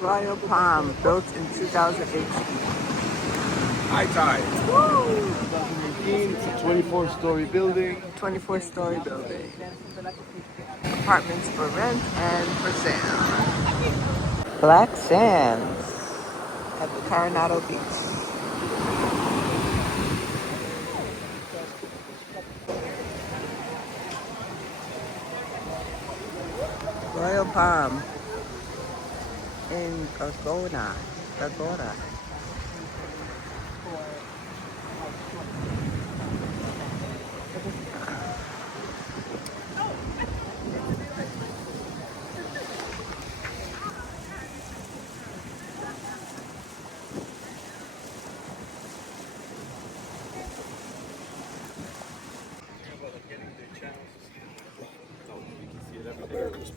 Royal Palm, built in 2018. High tide. Woo! 2018, it's a 24-story building. 24-story building. Apartments for rent and for sale. Black Sands at the Coronado Beach. Royal Palm in Gorgona. Gorgona.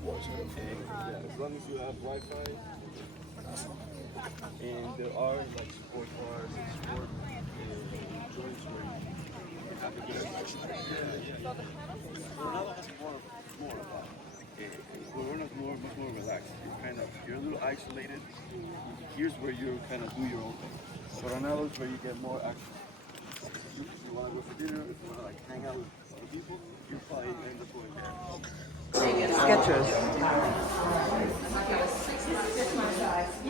As long as you have Wi-Fi, and there are like sport bars and sport joints where you have a good Coronado has more about Corona is much more relaxed. You're a little isolated. Here's where you kind of do your own thing. Coronado is where you get more action. If you want to go for dinner, if you want to like hang out with other people, you probably end up going there. Skechers.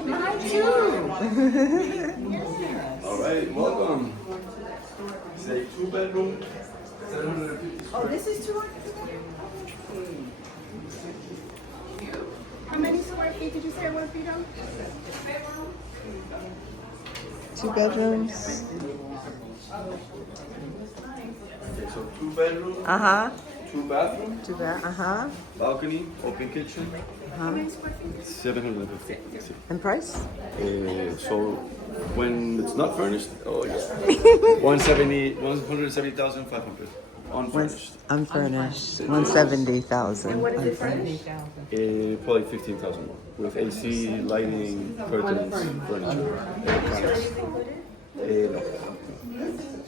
Mine too. All right, welcome. It's a 2-bedroom, 750 square. Oh, this is 200. How many square feet did you say it was, Vito? 2 bedrooms. Okay, so 2 bedroom, Uh-huh. 2 bathroom, 2 bed. Uh-huh. balcony, open kitchen, How many square feet? 750. And price? So when it's not furnished, oh yeah, 170,500 unfurnished. Unfurnished. 170,000. What is it furnished? Probably 15,000 more with AC, lighting, curtains, furniture, electronics. No.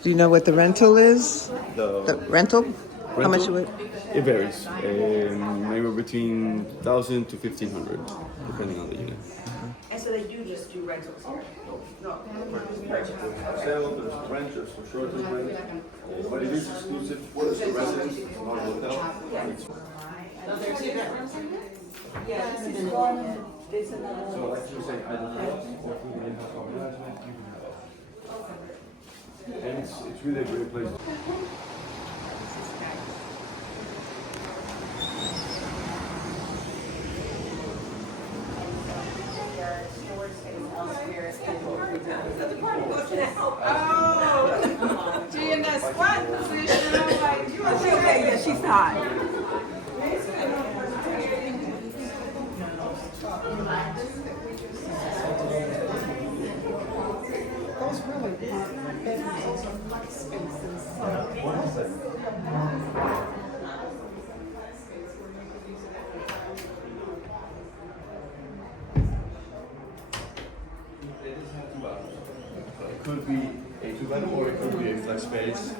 Do you know what the rental is? The rental? How much Rental? would? It varies. Maybe between 1,000 to 1,500, depending on the unit. And so they do just do rentals here? No. There's sale, there's rent, there's for short-term rent, but it is exclusive to residents, it's not a hotel. It's- There's 2 bedrooms in here? Yeah, this is one. This is another. So like you were saying, either for us or through the in-house organization, you can have it. And it's really a great place. Oh, she in that squat position. I'm like, you are Okay, yeah, she's hot. those really aren't bedrooms, those are flex spaces. It could be a 2-bedroom or it could be a flex space.